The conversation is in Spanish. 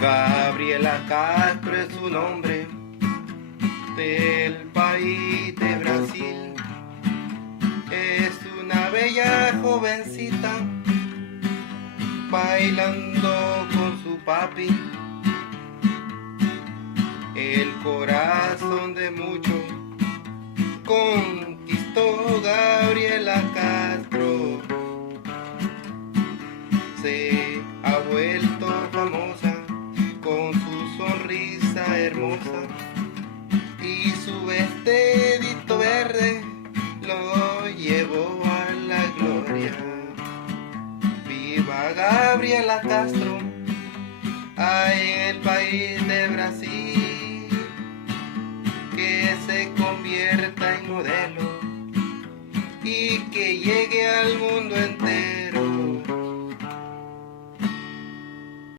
Gabriela Castro es su nombre, del país de Brasil. Es una bella jovencita, bailando con su papi. El corazón de muchos conquistó Gabriela Castro. Se ha vuelto famosa con su sonrisa hermosa y su vestidito verde lo llevó a la gloria. Viva Gabriela Castro, ay, en el país de Brasil, que se convierta en modelo y que llegue al mundo entero